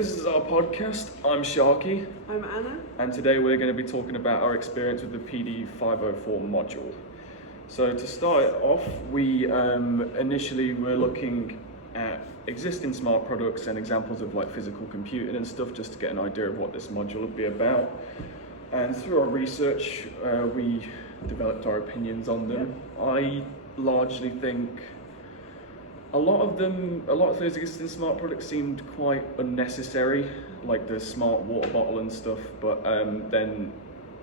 This is our podcast. I'm Sharky, I'm Anna. and today we're going to be talking about our experience with the PD504 module. So to start it off, we initially were looking at existing smart products and examples of like physical computing and stuff, just to get an idea of what this module would be about. And through our research, we developed our opinions on them. Yep. I largely think a lot of those existing smart products seemed quite unnecessary, like the smart water bottle and stuff, but then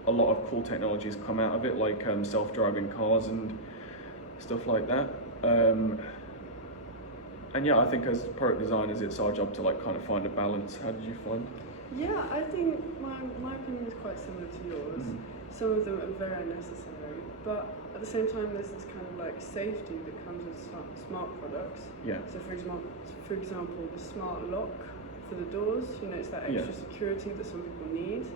a lot of cool technologies come out of it, like self-driving cars and stuff like that. And yeah, I think as product designers, it's our job to like kind of find a balance. How did you find? Yeah, I think my opinion is quite similar to yours. Mm-hmm. Some of them are very unnecessary, but at the same time, there's this kind of like safety that comes with smart products. Yeah. So for example, the smart lock for the doors, it's that extra security that some people need.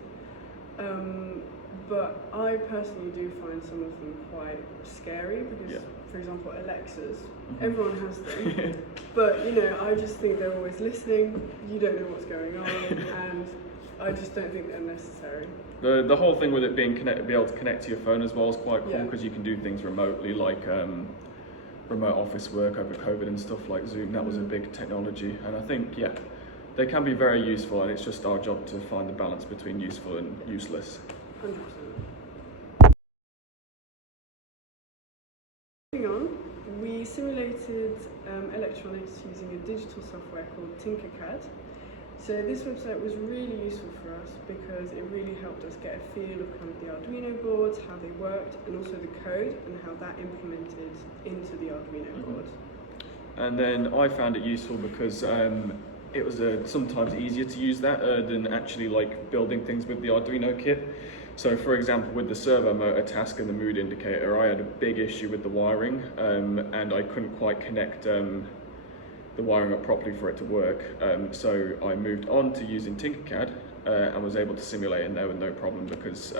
But I personally do find some of them quite scary because, for example, Alexas, everyone has them, but I just think they're always listening. You don't know what's going on, and I just don't think they're necessary. The whole thing with it being connected, be able to connect to your phone as well is quite cool because you can do things remotely, like remote office work over COVID and stuff like Zoom. That was a big technology, and I think they can be very useful, and it's just our job to find the balance between useful and useless. 100%. Moving on, we simulated electronics using a digital software called Tinkercad. So this website was really useful for us because it really helped us get a feel of kind of the Arduino boards, how they worked, and also the code and how that implemented into the Arduino board. And then I found it useful because it was sometimes easier to use that than actually like building things with the Arduino kit. So for example, with the servo motor task and the mood indicator, I had a big issue with the wiring and I couldn't quite connect the wiring up properly for it to work. So I moved on to using Tinkercad and was able to simulate in there with no problem because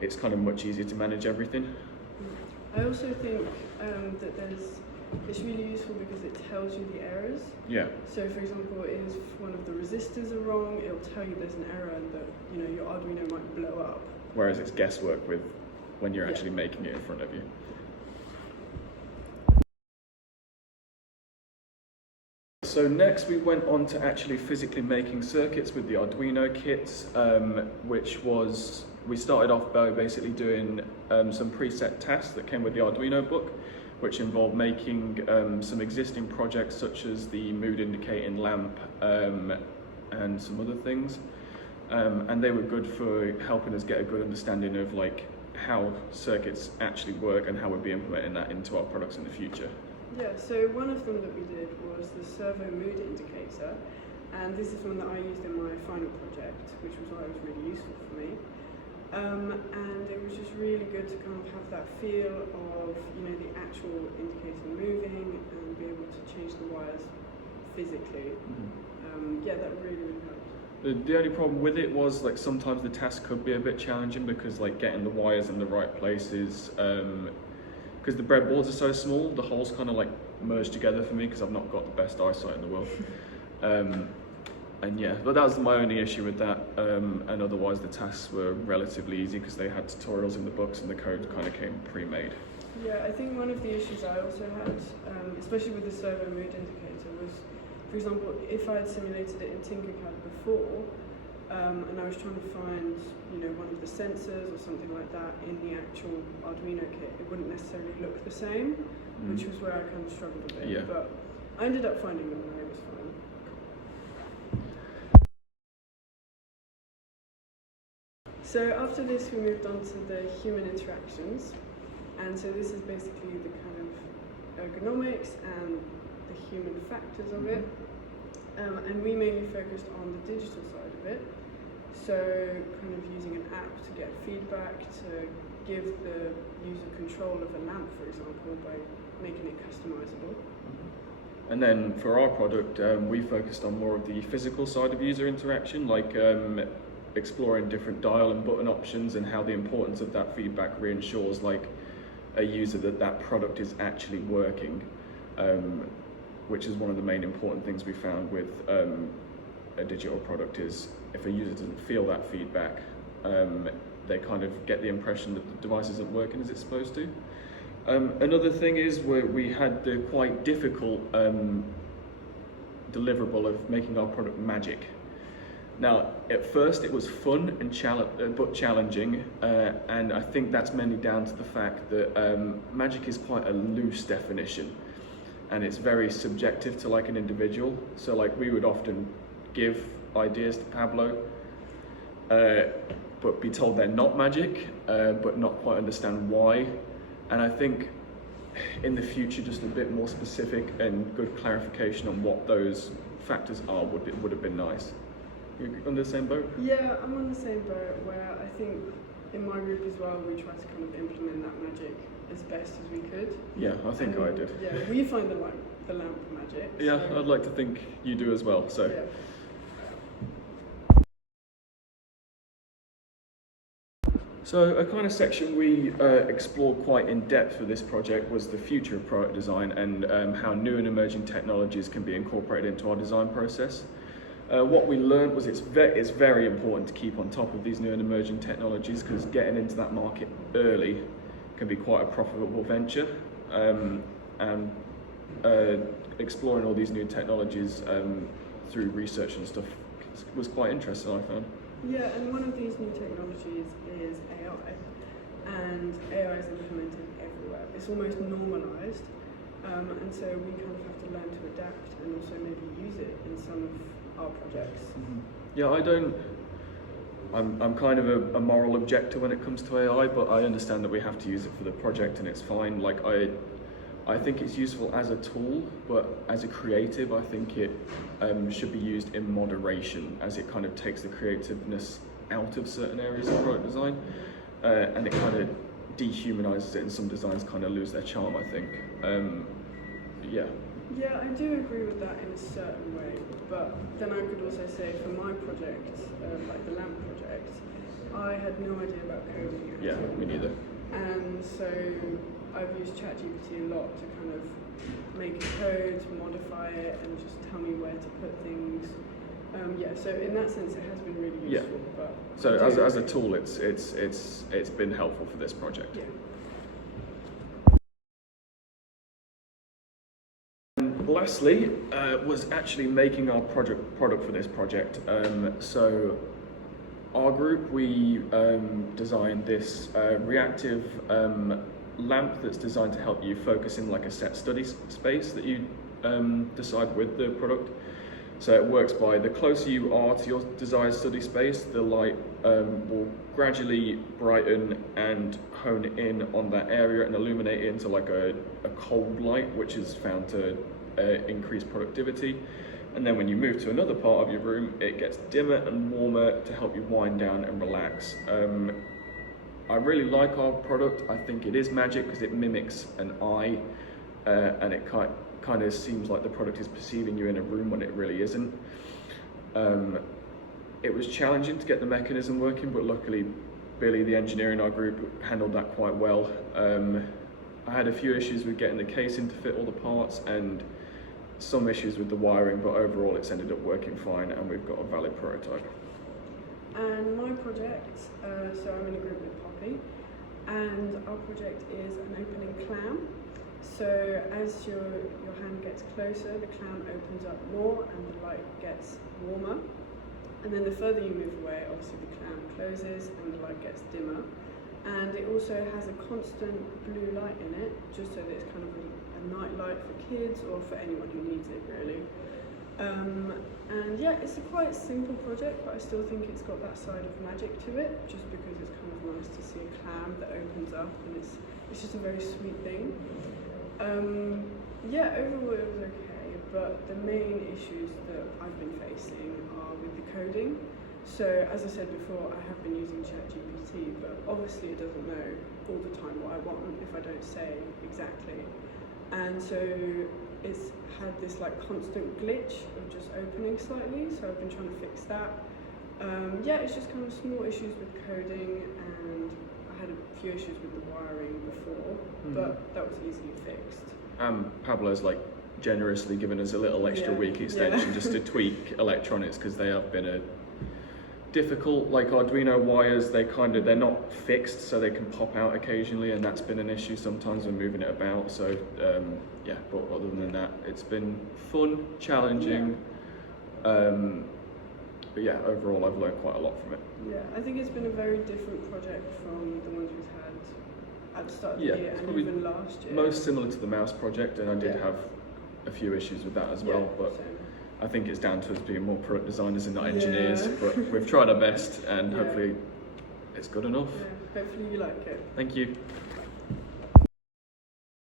it's kind of much easier to manage everything. I also think that it's really useful because it tells you the errors. Yeah. So for example, if one of the resistors are wrong, it'll tell you there's an error and that your Arduino might blow up. Whereas it's guesswork when you're actually making it in front of you. So next we went on to actually physically making circuits with the Arduino kits, we started off by basically doing some preset tasks that came with the Arduino book, which involved making some existing projects such as the mood indicating lamp and some other things. And they were good for helping us get a good understanding of like how circuits actually work and how we'll be implementing that into our products in the future. Yeah, so one of them that we did was the servo mood indicator, and this is one that I used in my final project, which was why it was really useful for me. And it was just really good to kind of have that feel of the actual indicator moving and be able to change the wires physically. That really helped. The only problem with it was like sometimes the task could be a bit challenging because like getting the wires in the right places, because the breadboards are so small, the holes kind of like merge together for me because I've not got the best eyesight in the world. But that was my only issue with that, and otherwise the tasks were relatively easy because they had tutorials in the books and the code kind of came pre-made. Yeah, I think one of the issues I also had, especially with the servo mood indicator, was, for example, if I had simulated it in Tinkercad before, and I was trying to find, one of the sensors or something like that in the actual Arduino kit, it wouldn't necessarily look the same, which was where I kind of struggled a bit. Yeah. But I ended up finding them and it was fine. So after this, we moved on to the human interactions, and so this is basically the kind of ergonomics and the human factors of it, and we mainly focused on the digital side of it. So kind of using an app to get feedback, to give the user control of a lamp, for example, by making it customizable. And then for our product, we focused on more of the physical side of user interaction, like exploring different dial and button options and how the importance of that feedback reassures like a user that product is actually working, which is one of the main important things we found with a digital product is if a user doesn't feel that feedback, they kind of get the impression that the device isn't working as it's supposed to. Another thing is we had the quite difficult deliverable of making our product magic. Now, at first it was fun and but challenging, and I think that's mainly down to the fact that magic is quite a loose definition, and it's very subjective to like an individual. So like we would often give ideas to Pablo, but be told they're not magic, but not quite understand why. And I think in the future, just a bit more specific and good clarification on what those factors are would have been nice. You on the same boat? Yeah, I'm on the same boat where I think in my group as well, we try to kind of implement that magic as best as we could. Yeah, I think I did. Yeah, we find the lamp magic. Yeah, so. I'd like to think you do as well. So. Yeah. So a kind of section we explored quite in depth for this project was the future of product design and how new and emerging technologies can be incorporated into our design process. What we learned was it's very important to keep on top of these new and emerging technologies because getting into that market early can be quite a profitable venture. And exploring all these new technologies through research and stuff was quite interesting, I found. Yeah, and one of these new technologies is AI, and AI is implemented everywhere. It's almost normalised, and so we kind of have to learn to adapt and also maybe use it in some of our projects. Mm-hmm. Yeah, I'm kind of a moral objector when it comes to AI, but I understand that we have to use it for the project and it's fine. Like I think it's useful as a tool, but as a creative, I think it should be used in moderation as it kind of takes the creativeness out of certain areas of product design, and it kind of dehumanizes it and some designs kind of lose their charm, I think. Yeah. Yeah, I do agree with that in a certain way, but then I could also say for my project, like the lamp project, I had no idea about coding at Yeah, all. me neither. And so I've used ChatGPT a lot to kind of make a code, modify it, and just tell me where to put things. Yeah, so in that sense, it has been really useful. Yeah. But So as a tool, it's been helpful for this project. Yeah. Lastly, was actually making our product for this project. So our group, we designed this reactive lamp that's designed to help you focus in like a set study space that you decide with the product. So it works by the closer you are to your desired study space, the light will gradually brighten and hone in on that area and illuminate it into like a cold light, which is found to increase productivity. And then when you move to another part of your room, it gets dimmer and warmer to help you wind down and relax. I really like our product. I think it is magic because it mimics an eye, and it kind of seems like the product is perceiving you in a room when it really isn't. It was challenging to get the mechanism working, but luckily Billy, the engineer in our group, handled that quite well. I had a few issues with getting the casing to fit all the parts and some issues with the wiring, but overall it's ended up working fine and we've got a valid prototype. And my project, so I'm in a group with Poppy, and our project is an opening clam. So as your hand gets closer, the clam opens up more and the light gets warmer. And then the further you move away, obviously the clam closes and the light gets dimmer. And it also has a constant blue light in it, just so that it's kind of a night light for kids or for anyone who needs it, really. And yeah, it's a quite simple project, but I still think it's got that side of magic to it, just because it's kind of nice to see a clam that opens up, and it's just a very sweet thing. Yeah, overall it was okay, but the main issues that I've been facing are with the coding. So as I said before, I have been using ChatGPT, but obviously it doesn't know all the time what I want if I don't say exactly. And so it's had this like constant glitch of just opening slightly, so I've been trying to fix that. Yeah, it's just kind of small issues with coding, and I had a few issues with the wiring before, but that was easily fixed. Pablo's like generously given us a little extra week extension Yeah. just to tweak electronics, because they have been a difficult, like Arduino wires, they're not fixed, so they can pop out occasionally, and that's been an issue sometimes when moving it about. So yeah, but other than that, it's been fun, challenging. But yeah, overall I've learned quite a lot from it. Yeah, I think it's been a very different project from the ones we've had at the start of the Yeah, year it's and probably even last year. Most similar to the mouse project, and I did Yeah. have a few issues with that as well, but same. I think it's down to us being more product designers and not engineers. Yeah. But we've tried our best, and Yeah. hopefully it's good enough. Yeah, hopefully you like it. Thank you.